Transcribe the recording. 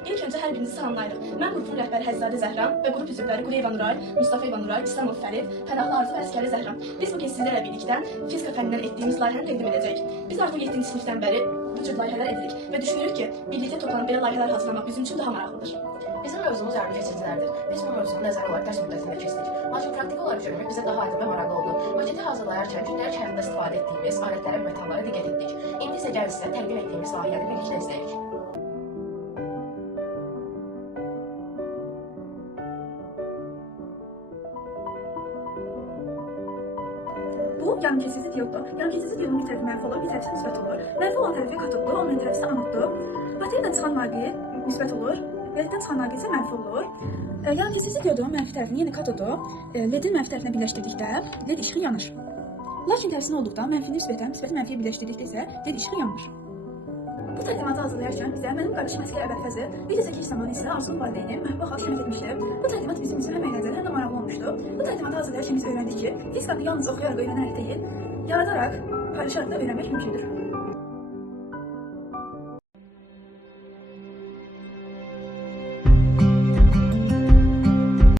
İlk öncə hər birinizi salamlayırıq. Mən qrupun rəhbəri Həzzadə Zəhram və qrup üzvləri Quleyeva Nuray, Mustafa İvanuray, İslamov Fərid, Fərahlı Arzu və Əskəri Zəhram. Biz bugün sizlərlə birlikdə fizika fənnindən etdiyimiz layihəni təqdim edəcəyik. Biz artıq 7-ci sinifdən bəri bu cür layihələr edirik və düşünürük ki, birlikdə toplanıb belə layihələr hazırlamaq bizim üçün daha maraqlıdır. Bizim mövzumuz yardım keçicilərdir. Biz bu mövzunu nəzərə alaraq dərs müddətində keçdik. Lakin praktik olaraq görmək bizə daha aydın və maraqlı oldu. Moceti hazırlayarkən gündəlik həyatda istifadə etdiyimiz alətlərə və metallara diqqət etdik. İndi isə gəlin sizə təqdim etdiyimiz layihəni birlikdə izləyək. Bu yarımkəsizlik diyoddur. Yarımkəsizlik diyodun bir tərəfi mənfi olur, bir tərəfi müsbət olur. Mənfi olan tərəfi katoddur, olmayan tərəfi isə anoddur. Bateriyadan çıxan naqil müsbət olur, leddən çıxan naqil isə mənfi olur. Yarımkəsizlik diyodun mənfi tərəfini, yəni katodu, ledin mənfi tərəfinə birləşdirdikdə led işığı yanır. Lakin tərsinə olduqda mənfini müsbətə, müsbəti mənfiyə birləşdirdikdə isə led işığı yanmır. Bu təqdimatı hazırlayarkən bizə mənim qardaşım Əskər Əbəlfəzil, bir də çəkiliş zamanı isə Arzu valideynim Məhbub xalq kömək etmişdi. Bu təqdimat bizim üçün həm əyləncəli, həm də maraqlı olmuşdu. Bu təqdimatı hazırlayarkən biz öyrəndik ki, fizikanı yalnız oxuyaraq öyrənərək deyil, yaradaraq, paylaşaraq da öyrənmək mümkündür.